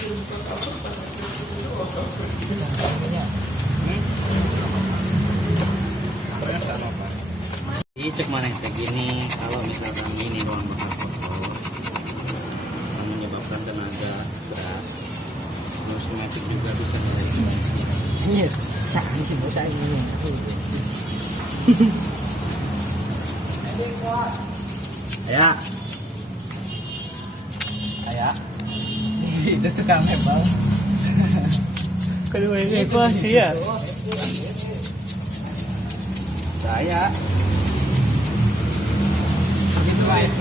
Ini cek mana yang kayak gini, kalau misalkan ini ruang bakar kotor menyebabkan tenaga berat, terus pematik juga bisa dari Iya, saan sih bocah ini. ya Kayak itu tukang hebal. Kalau ini evakuasi ya. saya Itu lah itu